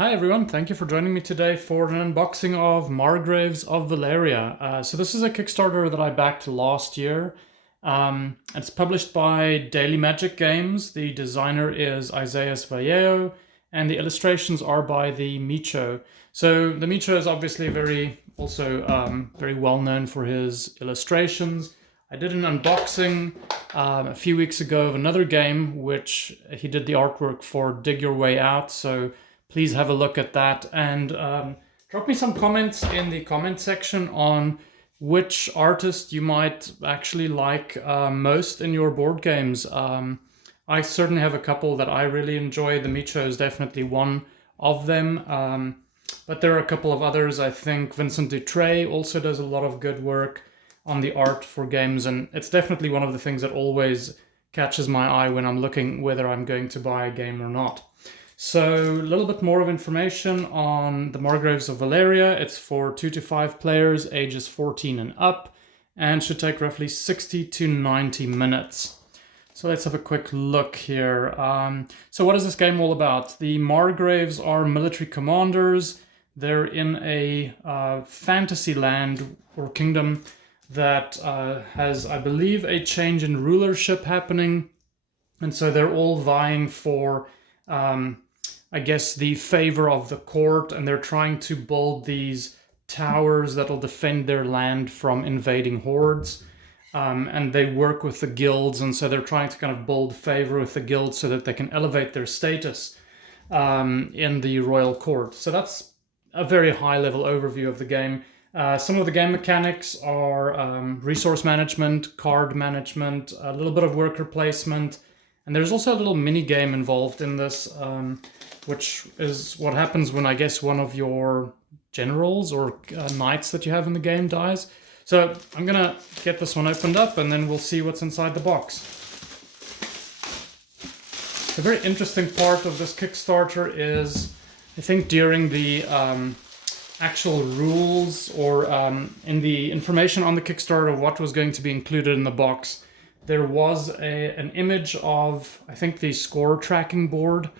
Hi everyone, thank you for joining me today for an unboxing of Margraves of Valeria. So this is a Kickstarter that I backed last year. It's published by Daily Magic Games. The designer is Isaias Vallejo, and the illustrations are by the Micho. So the Micho is obviously very well known for his illustrations. I did an unboxing a few weeks ago of another game which he did the artwork for, Dig Your Way Out. So please have a look at that and drop me some comments in the comment section on which artist you might actually like most in your board games. I certainly have a couple that I really enjoy. The Micho is definitely one of them. But there are a couple of others. I think Vincent Dutray also does a lot of good work on the art for games, and it's definitely one of the things that always catches my eye when I'm looking whether I'm going to buy a game or not. So a little bit more of information on the Margraves of Valeria. It's for 2 to 5 players, ages 14 and up, and should take roughly 60 to 90 minutes. So let's have a quick look here. So what is this game all about? The Margraves are military commanders. They're in a fantasy land or kingdom that has, I believe, a change in rulership happening. And so they're all vying for I guess, the favor of the court, and they're trying to build these towers that'll defend their land from invading hordes. And they work with the guilds, and so they're trying to kind of build favor with the guilds so that they can elevate their status in the royal court. So that's a very high-level overview of the game. Some of the game mechanics are resource management, card management, a little bit of worker placement, and there's also a little mini game involved in this, which is what happens when, I guess, one of your generals or knights that you have in the game dies. So I'm gonna get this one opened up and then we'll see what's inside the box. The very interesting part of this Kickstarter is, I think during the actual rules or in the information on the Kickstarter, what was going to be included in the box, there was an image of, I think, the score tracking board,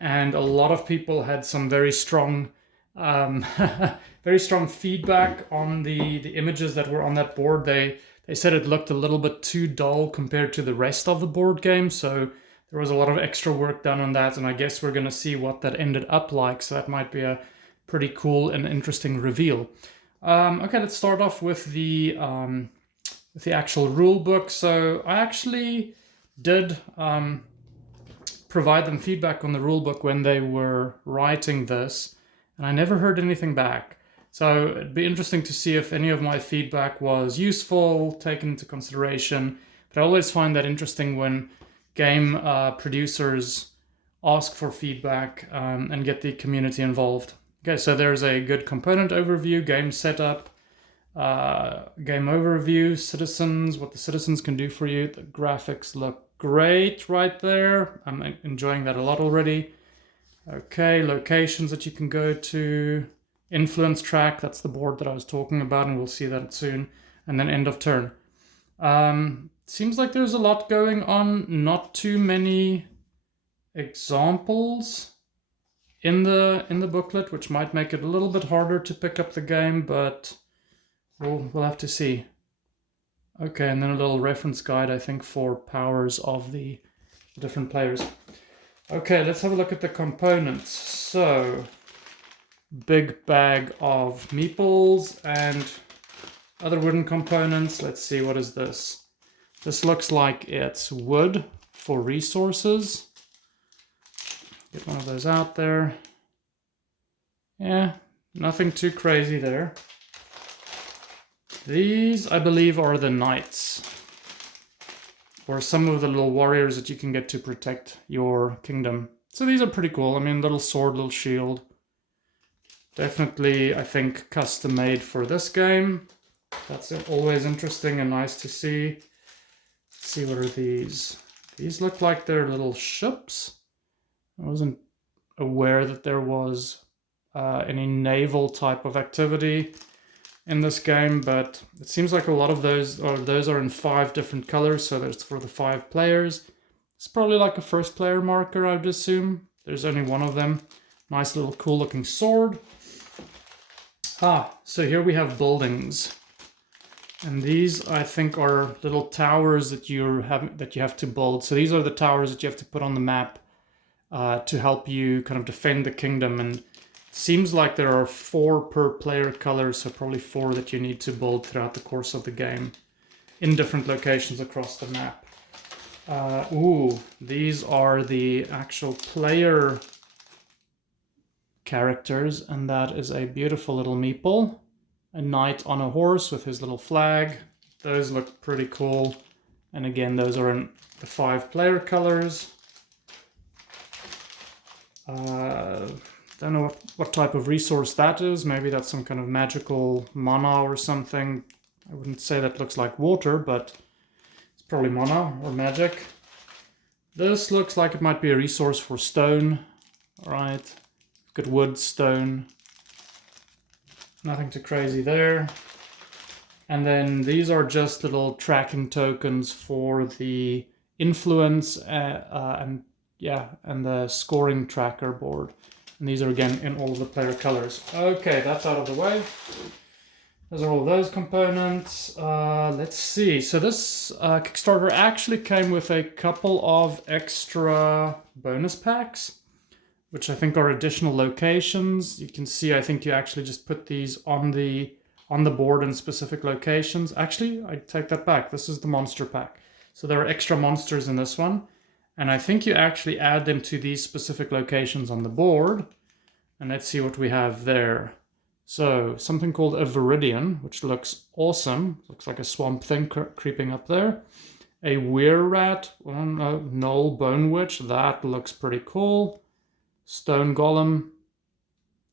and a lot of people had some very strong very strong feedback on the images that were on that board. They said it looked a little bit too dull compared to the rest of the board game, so there was a lot of extra work done on that, and I guess we're going to see what that ended up like, so that might be a pretty cool and interesting reveal. Okay, let's start off with the actual rule book. So I actually did provide them feedback on the rulebook when they were writing this, and I never heard anything back. So it'd be interesting to see if any of my feedback was useful, taken into consideration. But I always find that interesting when game producers ask for feedback and get the community involved. Okay, so there's a good component overview, game setup, game overview, citizens, what the citizens can do for you. The graphics look great right there. I'm enjoying that a lot already. Okay, locations that you can go to. Influence track, that's the board that I was talking about, and we'll see that soon. And then end of turn. Seems like there's a lot going on. Not too many examples in the booklet, which might make it a little bit harder to pick up the game, but we'll have to see. Okay, and then a little reference guide, I think, for powers of the different players. Okay, let's have a look at the components. So, big bag of meeples and other wooden components. Let's see, what is this? This looks like it's wood for resources. Get one of those out there. Yeah, nothing too crazy there. These, I believe, are the knights, or some of the little warriors that you can get to protect your kingdom. So these are pretty cool. I mean, little sword, little shield. Definitely, I think, custom made for this game. That's always interesting and nice to see. Let's see, what are these? These look like they're little ships. I wasn't aware that there was any naval type of activity in this game, but it seems like a lot of those are in 5 different colors, so that's for the 5 players. It's probably like a first player marker, I would assume. There's only one of them. Nice little cool looking sword. So here we have buildings. And these, I think, are little towers that you have to build. So these are the towers that you have to put on the map to help you kind of defend the kingdom. And it seems like there are 4 per player color, so probably 4 that you need to build throughout the course of the game in different locations across the map. These are the actual player characters, and that is a beautiful little meeple. A knight on a horse with his little flag. Those look pretty cool. And again, those are in the 5 player colors. Don't know what type of resource that is. Maybe that's some kind of magical mana or something. I wouldn't say that looks like water, but it's probably mana or magic. This looks like it might be a resource for stone. All right, good wood, stone. Nothing too crazy there. And then these are just little tracking tokens for the influence and the scoring tracker board. And these are again in all of the player colors. Okay, that's out of the way. Those are all those components. Let's see. So this Kickstarter actually came with a couple of extra bonus packs, which I think are additional locations. You can see, I think you actually just put these on the board in specific locations. Actually, I take that back. This is the monster pack. So there are extra monsters in this one. And I think you actually add them to these specific locations on the board. And let's see what we have there. So something called a Viridian, which looks awesome. Looks like a swamp thing creeping up there. A Weir Rat, Knoll Bone Witch. That looks pretty cool. Stone Golem,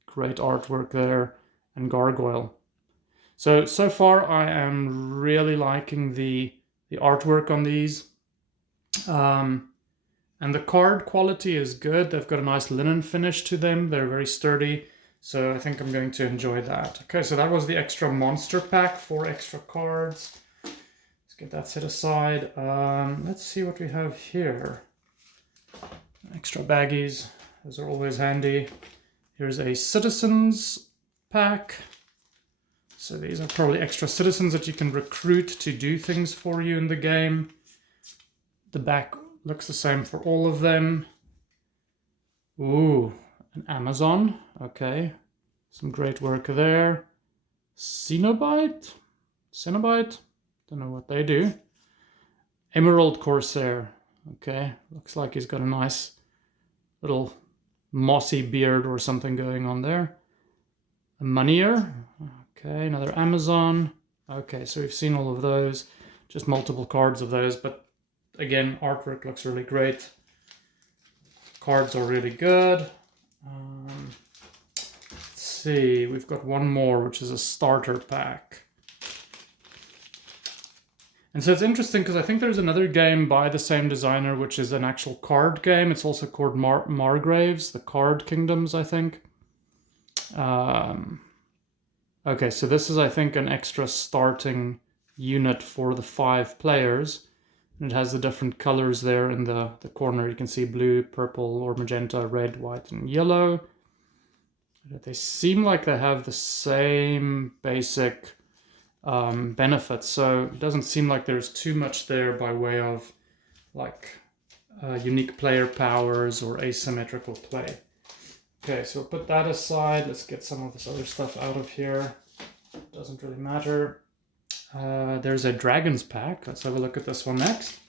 great artwork there, and Gargoyle. So far I am really liking the artwork on these. And the card quality is good. They've got a nice linen finish to them. They're very sturdy. So I think I'm going to enjoy that. Okay, so that was the extra monster pack, 4 extra cards. Let's get that set aside. Let's see what we have here. Extra baggies. Those are always handy. Here's a citizens pack. So these are probably extra citizens that you can recruit to do things for you in the game. The back looks the same for all of them. Ooh, an Amazon. Okay, some great work there. Cenobite? Don't know what they do. Emerald Corsair. Okay, looks like he's got a nice little mossy beard or something going on there. A Moneyer. Okay, another Amazon. Okay, so we've seen all of those. Just multiple cards of those, but again, artwork looks really great. Cards are really good. Let's see, we've got one more, which is a starter pack. And so it's interesting because I think there's another game by the same designer, which is an actual card game. It's also called Margraves, the Card Kingdoms, I think. Okay, so this is, I think, an extra starting unit for the 5 players. And it has the different colors there in the corner. You can see blue, purple, or magenta, red, white, and yellow. They seem like they have the same basic benefits. So it doesn't seem like there's too much there by way of like unique player powers or asymmetrical play. Okay, so we'll put that aside. Let's get some of this other stuff out of here. Doesn't really matter. There's a Dragons pack. Let's have a look at this one next.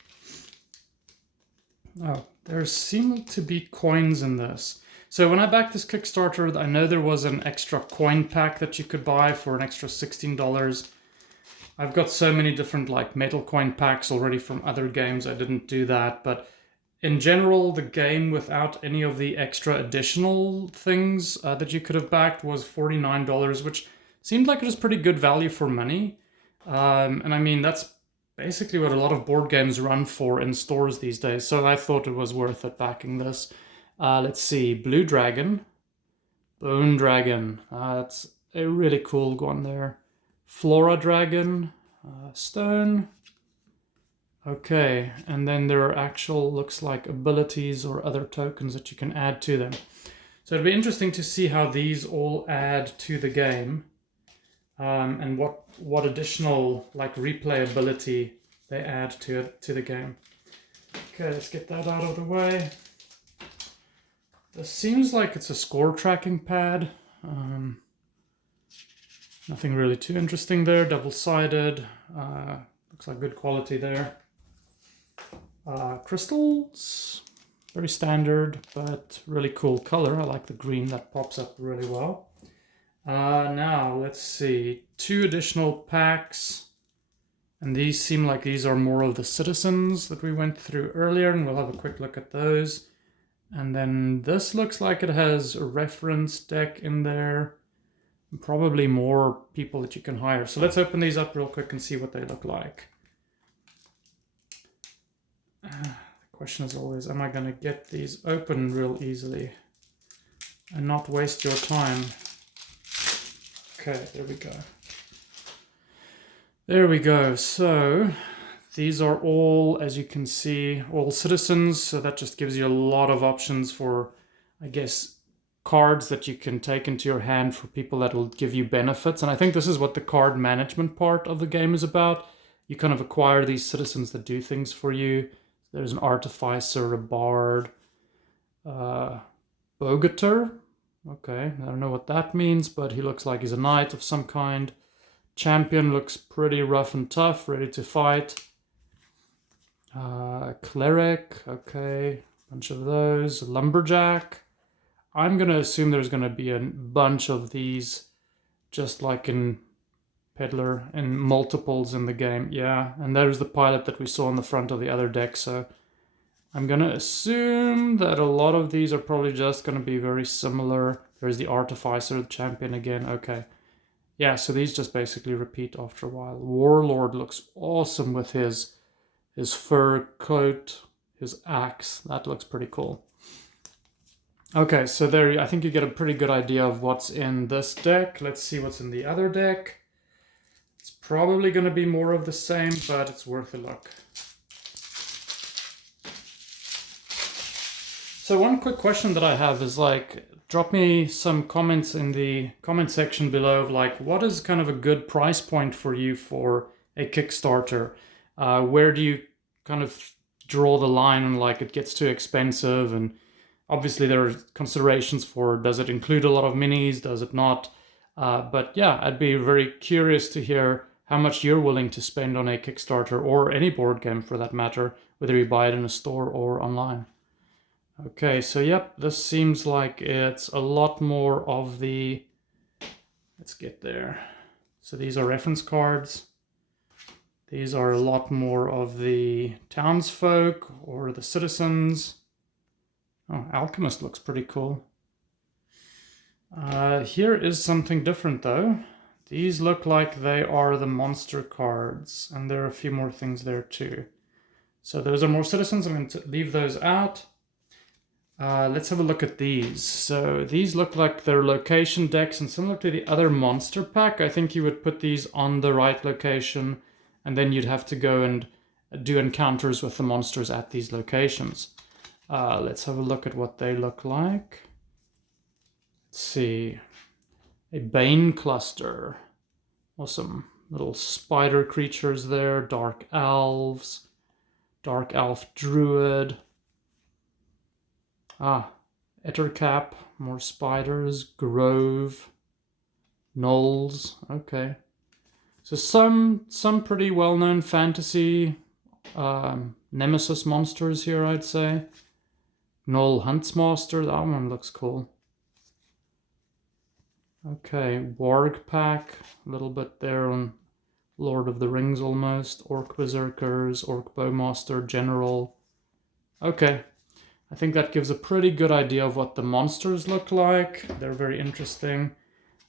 Oh, there seem to be coins in this. So when I backed this Kickstarter, I know there was an extra coin pack that you could buy for an extra $16. I've got so many different like metal coin packs already from other games. I didn't do that, but in general, the game without any of the extra additional things that you could have backed was $49, which seemed like it was pretty good value for money. And I mean, that's basically what a lot of board games run for in stores these days. So I thought it was worth it backing this. Let's see, Blue Dragon, Bone Dragon. That's a really cool one there. Flora Dragon, Stone. Okay, and then there are actual, looks like abilities or other tokens that you can add to them. So it'd be interesting to see how these all add to the game, and what additional like replayability they add to the game. Okay, let's get that out of the way. This seems like it's a score tracking pad. Nothing really too interesting there. Double-sided. Looks like good quality there. Crystals. Very standard, but really cool color. I like the green that pops up really well. Now, let's see. 2 additional packs. And these seem like these are more of the citizens that we went through earlier, and we'll have a quick look at those. And then this looks like it has a reference deck in there. Probably more people that you can hire. So let's open these up real quick and see what they look like. The question is always, am I going to get these open real easily and not waste your time? Okay, there we go. There we go. So these are all, as you can see, all citizens. So that just gives you a lot of options for, I guess, cards that you can take into your hand for people that will give you benefits. And I think this is what the card management part of the game is about. You kind of acquire these citizens that do things for you. There's an artificer, a bard, bogator. Okay, I don't know what that means, but he looks like he's a knight of some kind. Champion looks pretty rough and tough, ready to fight. Cleric, okay, bunch of those. Lumberjack. I'm going to assume there's going to be a bunch of these, just like in Peddler, and multiples in the game. Yeah, and there's the pilot that we saw on the front of the other deck, so I'm going to assume that a lot of these are probably just going to be very similar. There's the Artificer, the Champion again, okay. Yeah, so these just basically repeat after a while. Warlord looks awesome with his fur coat, his axe. That looks pretty cool. Okay, so there, I think you get a pretty good idea of what's in this deck. Let's see what's in the other deck. It's probably going to be more of the same, but it's worth a look. So one quick question that I have is like, drop me some comments in the comment section below of like, what is kind of a good price point for you for a Kickstarter? Where do you kind of draw the line on like it gets too expensive? And obviously there are considerations for, does it include a lot of minis? Does it not? But yeah, I'd be very curious to hear how much you're willing to spend on a Kickstarter or any board game for that matter, whether you buy it in a store or online. Okay, so yep, this seems like it's a lot more of the, let's get there. So these are reference cards. These are a lot more of the townsfolk or the citizens. Oh, Alchemist looks pretty cool. Here is something different though. These look like they are the monster cards, and there are a few more things there too. So those are more citizens. I'm going to leave those out. Let's have a look at these. So these look like they're location decks, and similar to the other monster pack, I think you would put these on the right location, and then you'd have to go and do encounters with the monsters at these locations. Let's have a look at what they look like. Let's see. A Bane cluster. Awesome. Little spider creatures there. Dark elves. Dark elf druid. Ettercap, more spiders, Grove, Gnolls, okay. So some pretty well-known fantasy nemesis monsters here, I'd say. Gnoll Huntsmaster, that one looks cool. Okay, Warg Pack, a little bit there on Lord of the Rings almost. Orc Berserkers, Orc Bowmaster, General. Okay. I think that gives a pretty good idea of what the monsters look like. They're very interesting.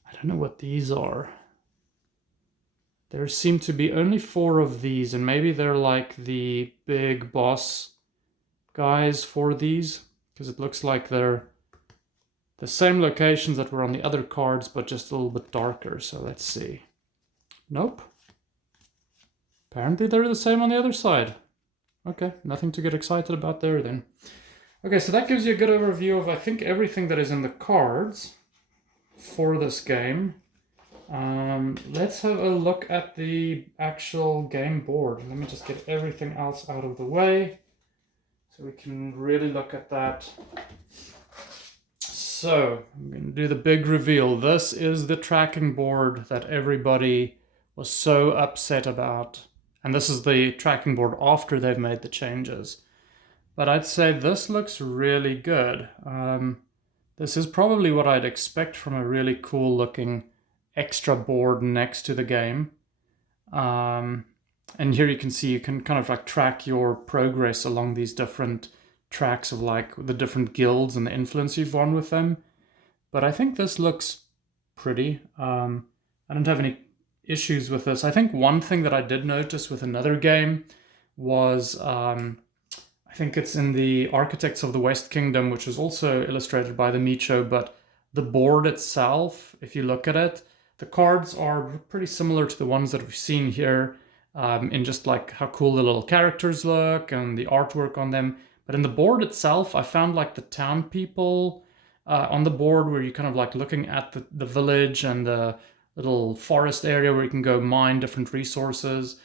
I don't know what these are. There seem to be only 4 of these, and maybe they're like the big boss guys for these, because it looks like they're the same locations that were on the other cards, but just a little bit darker. So let's see. Nope. Apparently they're the same on the other side. Okay, nothing to get excited about there then. Okay, so that gives you a good overview of, I think, everything that is in the cards for this game. Let's have a look at the actual game board. Let me just get everything else out of the way so we can really look at that. So, I'm going to do the big reveal. This is the tracking board that everybody was so upset about. And this is the tracking board after they've made the changes. But I'd say this looks really good. This is probably what I'd expect from a really cool looking extra board next to the game. And here you can see you can kind of like track your progress along these different tracks of like the different guilds and the influence you've won with them. But I think this looks pretty. I don't have any issues with this. I think one thing that I did notice with another game was I think it's in the Architects of the West Kingdom, which was also illustrated by the Micho, but the board itself, if you look at it, the cards are pretty similar to the ones that we've seen here, in just like how cool the little characters look and the artwork on them. But in the board itself, I found like the town people on the board where you're kind of like looking at the village and the little forest area where you can go mine different resources.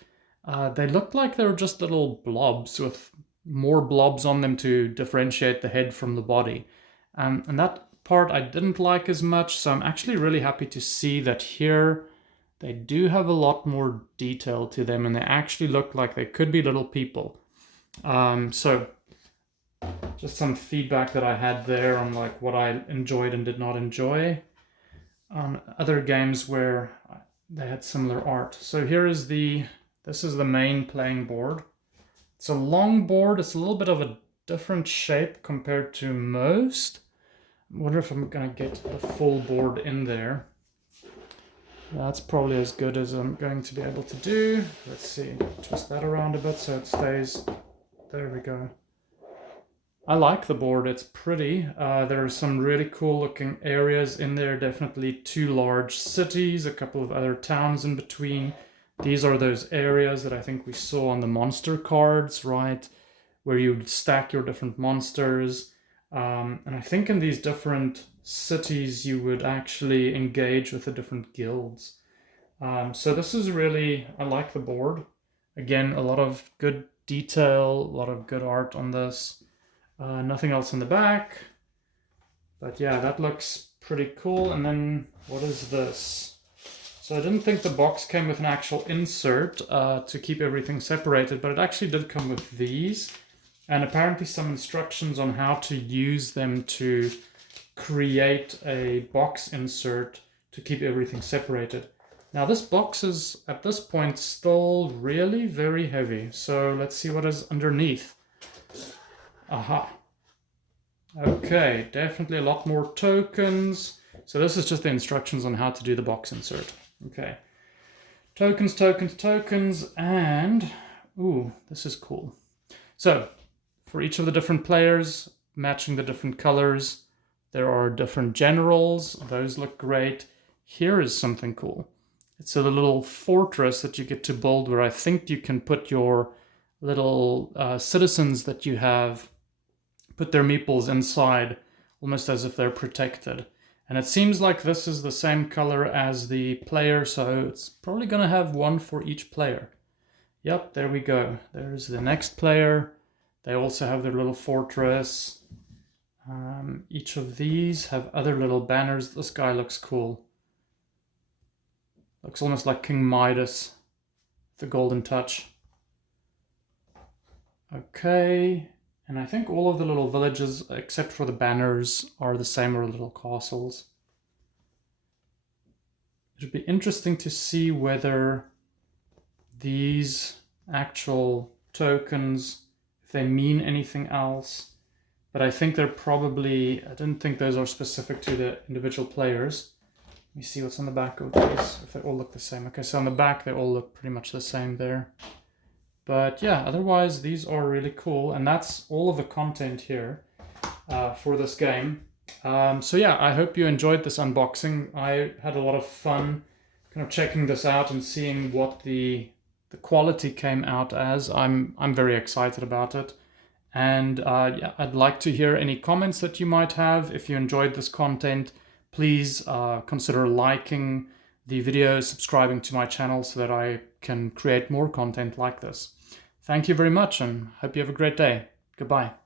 They looked like they were just little blobs with more blobs on them to differentiate the head from the body. And that part I didn't like as much, so I'm actually really happy to see that here they do have a lot more detail to them and they actually look like they could be little people. So just some feedback that I had there on like what I enjoyed and did not enjoy on other games where they had similar art. So this is the main playing board. It's a long board. It's a little bit of a different shape compared to most. I wonder if I'm going to get the full board in there. That's probably as good as I'm going to be able to do. Let's see, twist that around a bit so it stays. There we go. I like the board. It's pretty. There are some really cool looking areas in there. Definitely 2 large cities, a couple of other towns in between. These are those areas that I think we saw on the monster cards, right? Where you would stack your different monsters. And I think in these different cities, you would actually engage with the different guilds. So this is really, I like the board. Again, a lot of good detail, a lot of good art on this. Nothing else in the back. But yeah, that looks pretty cool. And then what is this? So I didn't think the box came with an actual insert to keep everything separated, but it actually did come with these. And apparently some instructions on how to use them to create a box insert to keep everything separated. Now this box is, at this point, still really very heavy. So let's see what is underneath. Aha. Okay, definitely a lot more tokens. So this is just the instructions on how to do the box insert. Okay. Tokens, tokens, tokens, and... ooh, this is cool. So, for each of the different players, matching the different colors, there are different generals. Those look great. Here is something cool. It's a little fortress that you get to build where I think you can put your little citizens that you have, put their meeples inside, almost as if they're protected. And it seems like this is the same color as the player, so it's probably going to have one for each player. Yep, there we go. There's the next player. They also have their little fortress. Each of these have other little banners. This guy looks cool. Looks almost like King Midas, the golden touch. Okay, and I think all of the little villages, except for the banners, are the same, or little castles. It would be interesting to see whether these actual tokens, if they mean anything else. But I think they're probably, I didn't think those are specific to the individual players. Let me see what's on the back of these, if they all look the same. Okay, so on the back they all look pretty much the same there. But yeah, otherwise these are really cool, and that's all of the content here for this game. So yeah, I hope you enjoyed this unboxing. I had a lot of fun kind of checking this out and seeing what the quality came out as. I'm very excited about it. And yeah, I'd like to hear any comments that you might have. If you enjoyed this content, please consider liking the video, subscribing to my channel so that I can create more content like this. Thank you very much and hope you have a great day. Goodbye.